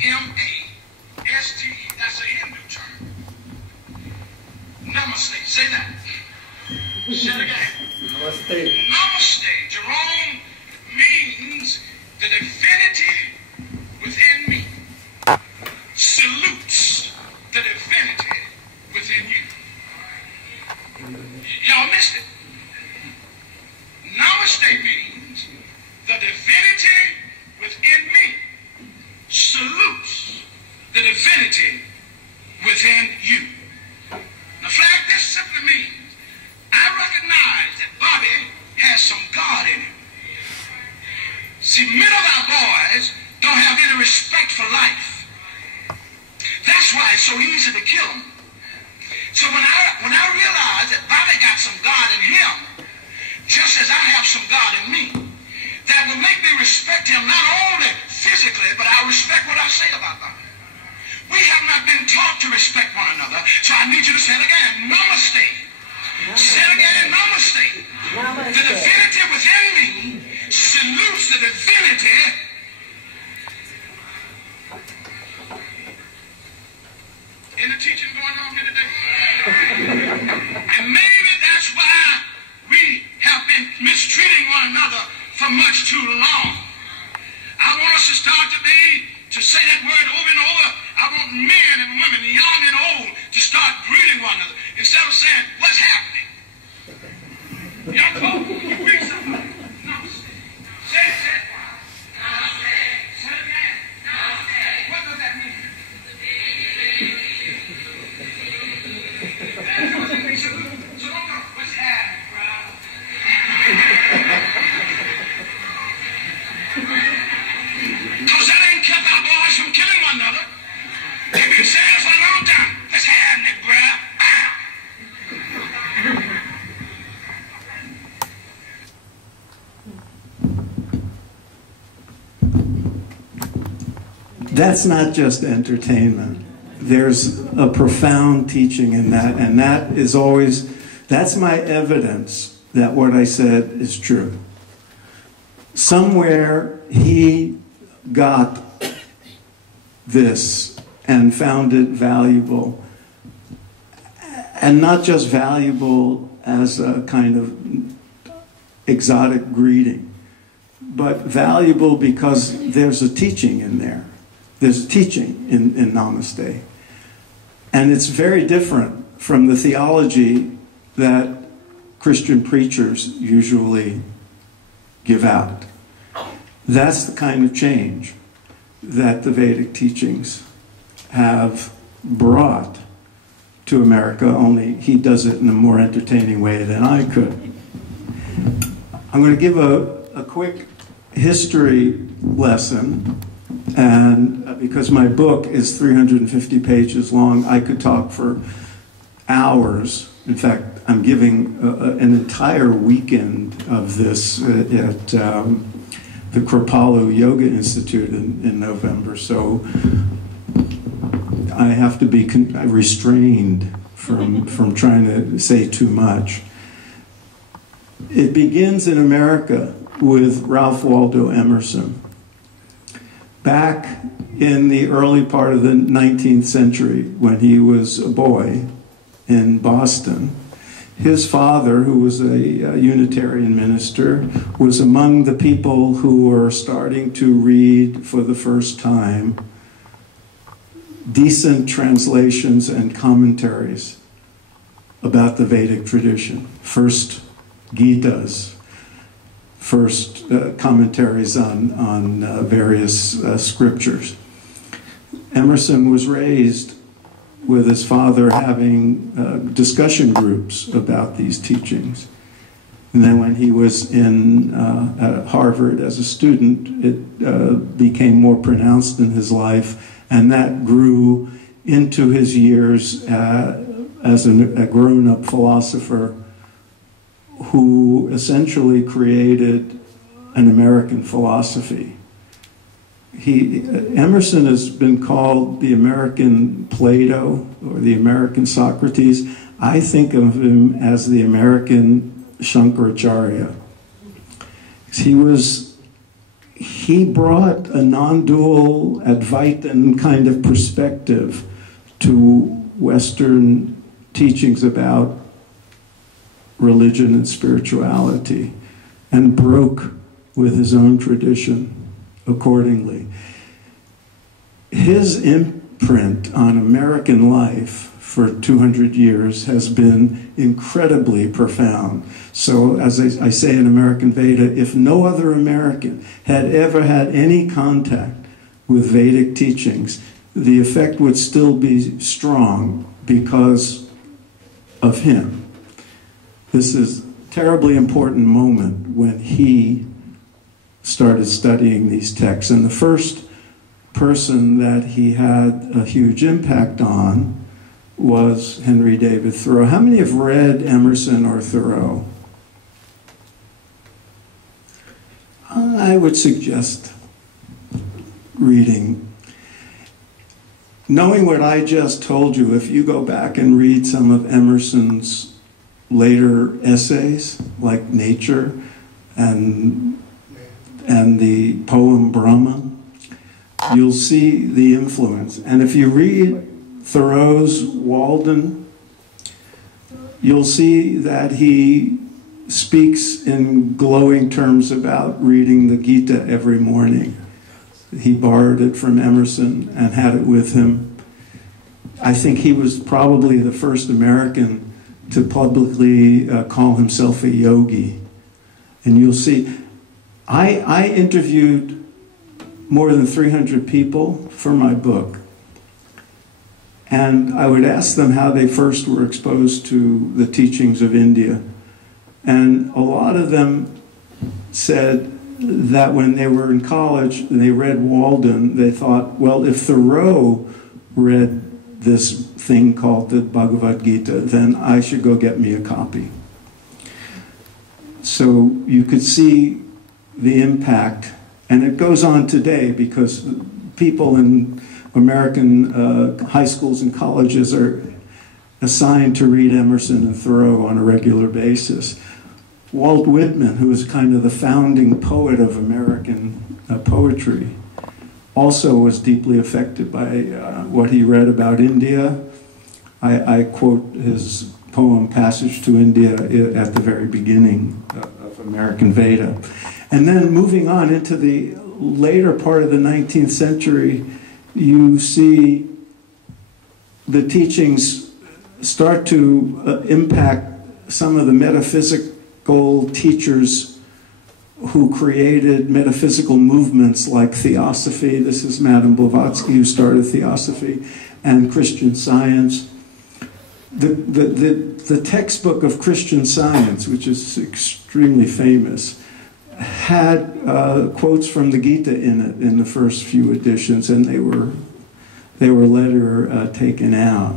N-A-M-A-S-T-E. That's a Hindu term. Namaste. Say that. Say it again. Namaste. Namaste, Jerome, means the divinity within me salutes the divinity within you. Y'all missed it. Namaste means the divinity within me salutes the divinity within you. Now, flag, this simply means I recognize that Bobby has some God in him. See, many of our boys don't have any respect for life. That's why it's so easy to kill them. So when I realize that Bobby got some God in him, just as I have some God in me, that will make me respect him not only physically, but I respect what I say about Bobby. We have not been taught to respect one another, so I need you to say it again. Namaste. Say it again. Namaste. Namaste. The divinity within me salutes the divinity. In the teaching going on here today. And maybe that's why we have been mistreating one another for much too long. I want us to start today to say that word over and over. I want men and women, young and old, to start greeting one another instead of saying, what's happening? Young folks, greet somebody. Namaste. Say it, say it. Namaste. Say it again. Namaste. What does that mean? So don't go, what's happening, bro? Because that ain't kept our boys from killing one another. They've been saying it for a long time. What's happening, bro? That's not just entertainment. There's a profound teaching in that, and that is always, that's my evidence that what I said is true. Somewhere he got this and found it valuable, and not just valuable as a kind of exotic greeting, but valuable because there's a teaching in there. There's a teaching in Namaste. And it's very different from the theology that Christian preachers usually give out. That's the kind of change that the Vedic teachings have brought to America, only he does it in a more entertaining way than I could. I'm going to give a quick history lesson, and because my book is 350 pages long, I could talk for hours. In fact, I'm giving an entire weekend of this at the Kripalu Yoga Institute in November, so I have to be restrained from trying to say too much. It begins in America with Ralph Waldo Emerson. Back in the early part of the 19th century, when he was a boy in Boston, his father, who was a Unitarian minister, was among the people who were starting to read for the first time decent translations and commentaries about the Vedic tradition. First Gitas, first commentaries on various scriptures. Emerson was raised with his father having discussion groups about these teachings. And then when he was at Harvard as a student, it became more pronounced in his life, and that grew into his years as a grown-up philosopher who essentially created an American philosophy. Emerson has been called the American Plato or the American Socrates. I think of him as the American Shankaracharya. He he brought a non-dual Advaitin kind of perspective to Western teachings about religion and spirituality, and broke with his own tradition accordingly. His imprint on American life for 200 years has been incredibly profound. So, as I say in American Veda, if no other American had ever had any contact with Vedic teachings, the effect would still be strong because of him. This is a terribly important moment when he started studying these texts. And the first person that he had a huge impact on was Henry David Thoreau. How many have read Emerson or Thoreau? I would suggest reading. Knowing what I just told you, if you go back and read some of Emerson's later essays, like Nature and the poem Brahman, you'll see the influence. And if you read Thoreau's Walden, you'll see that he speaks in glowing terms about reading the Gita every morning. He borrowed it from Emerson and had it with him. I think he was probably the first American to publicly call himself a yogi. And you'll see, I interviewed more than 300 people for my book. And I would ask them how they first were exposed to the teachings of India. And a lot of them said that when they were in college and they read Walden, they thought, well, if Thoreau read this thing called the Bhagavad Gita, then I should go get me a copy. So you could see the impact. And it goes on today because people in American high schools and colleges are assigned to read Emerson and Thoreau on a regular basis. Walt Whitman, who was kind of the founding poet of American poetry, also was deeply affected by what he read about India. I quote his poem, Passage to India, at the very beginning of American Veda. And then moving on into the later part of the 19th century, you see the teachings start to impact some of the metaphysical teachers who created metaphysical movements like Theosophy. This is Madame Blavatsky, who started Theosophy, and Christian Science. The textbook of Christian Science, which is extremely famous, had quotes from the Gita in it in the first few editions, and they were later taken out.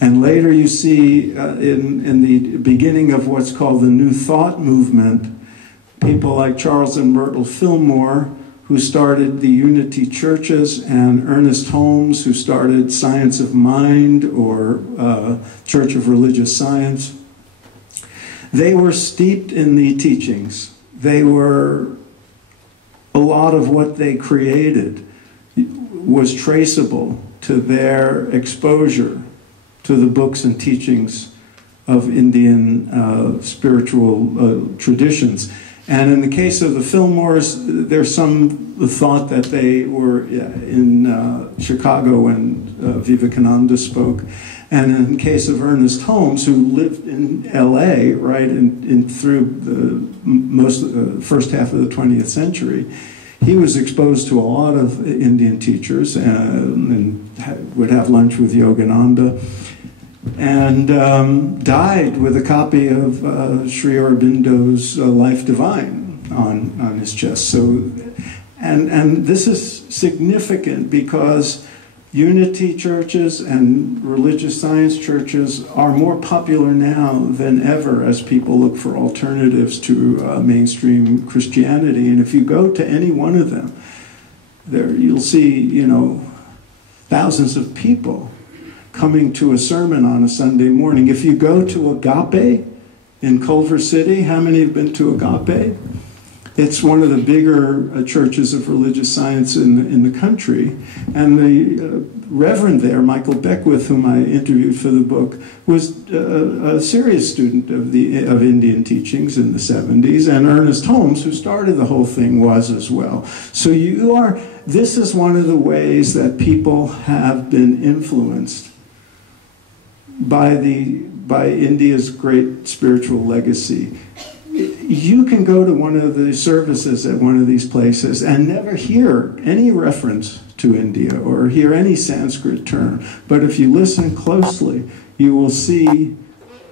And later you see in the beginning of what's called the New Thought movement, people like Charles and Myrtle Fillmore, who started the Unity Churches, and Ernest Holmes, who started Science of Mind, or Church of Religious Science. They were steeped in the teachings. They were, a lot of what they created was traceable to their exposure to the books and teachings of Indian spiritual traditions. And in the case of the Fillmores, there's some thought that they were in Chicago when Vivekananda spoke. And in the case of Ernest Holmes, who lived in L.A., right, through the first half of the 20th century, he was exposed to a lot of Indian teachers and would have lunch with Yogananda, and died with a copy of Sri Aurobindo's Life Divine on his chest. So, and this is significant because Unity churches and religious science churches are more popular now than ever as people look for alternatives to mainstream Christianity. And if you go to any one of them, there you'll see, thousands of people coming to a sermon on a Sunday morning. If you go to Agape in Culver City, how many have been to Agape? It's one of the bigger churches of religious science in the country. And the Reverend there, Michael Beckwith, whom I interviewed for the book, was a serious student of Indian teachings in the 70s. And Ernest Holmes, who started the whole thing, was as well. So this is one of the ways that people have been influenced by India's great spiritual legacy. You can go to one of the services at one of these places and never hear any reference to India or hear any Sanskrit term. But if you listen closely, you will see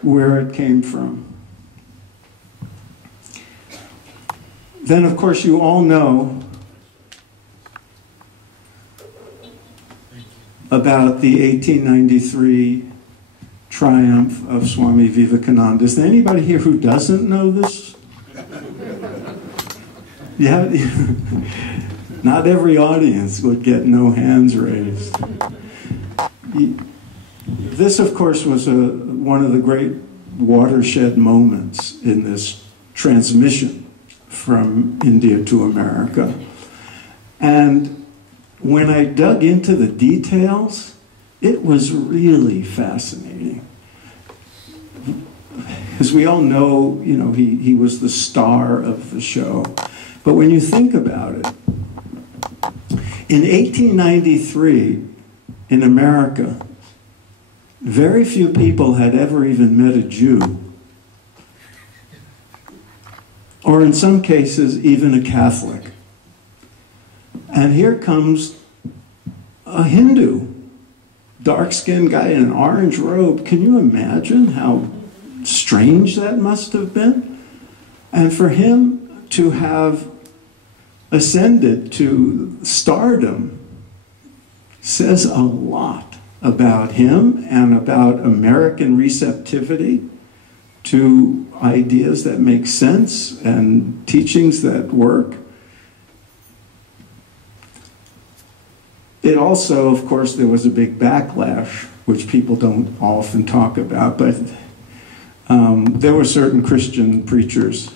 where it came from. Then, of course, you all know about the 1893 triumph of Swami Vivekananda. Is there anybody here who doesn't know this? Yeah, not every audience would get no hands raised. This, of course, was one of the great watershed moments in this transmission from India to America. And when I dug into the details, it was really fascinating. As we all know, he was the star of the show. But when you think about it, in 1893, in America, very few people had ever even met a Jew. Or in some cases, even a Catholic. And here comes a Hindu, dark-skinned guy in an orange robe. Can you imagine how strange that must have been? And for him to have ascended to stardom says a lot about him and about American receptivity to ideas that make sense and teachings that work. It also, of course, there was a big backlash, which people don't often talk about, but there were certain Christian preachers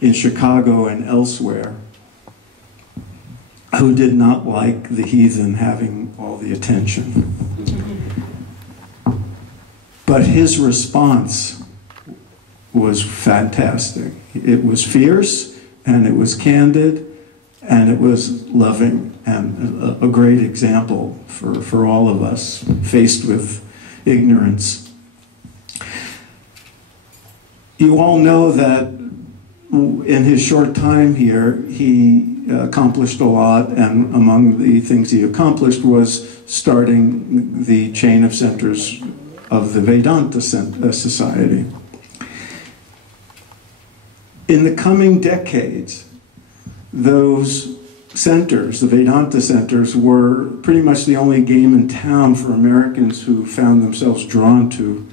in Chicago and elsewhere who did not like the heathen having all the attention. But his response was fantastic. It was fierce, and it was candid, and it was loving, and a great example for all of us faced with ignorance. You all know that in his short time here, he accomplished a lot, and among the things he accomplished was starting the chain of centers of the Vedanta Society. In the coming decades, those centers, the Vedanta centers, were pretty much the only game in town for Americans who found themselves drawn to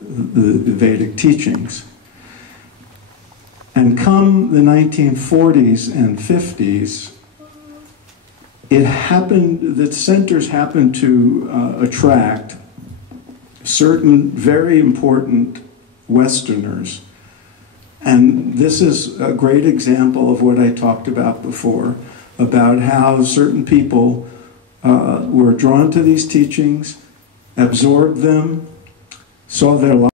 the Vedic teachings. And come the 1940s and 50s, it happened that centers happened to attract certain very important Westerners. And this is a great example of what I talked about before, about how certain people were drawn to these teachings, absorbed them, saw their lives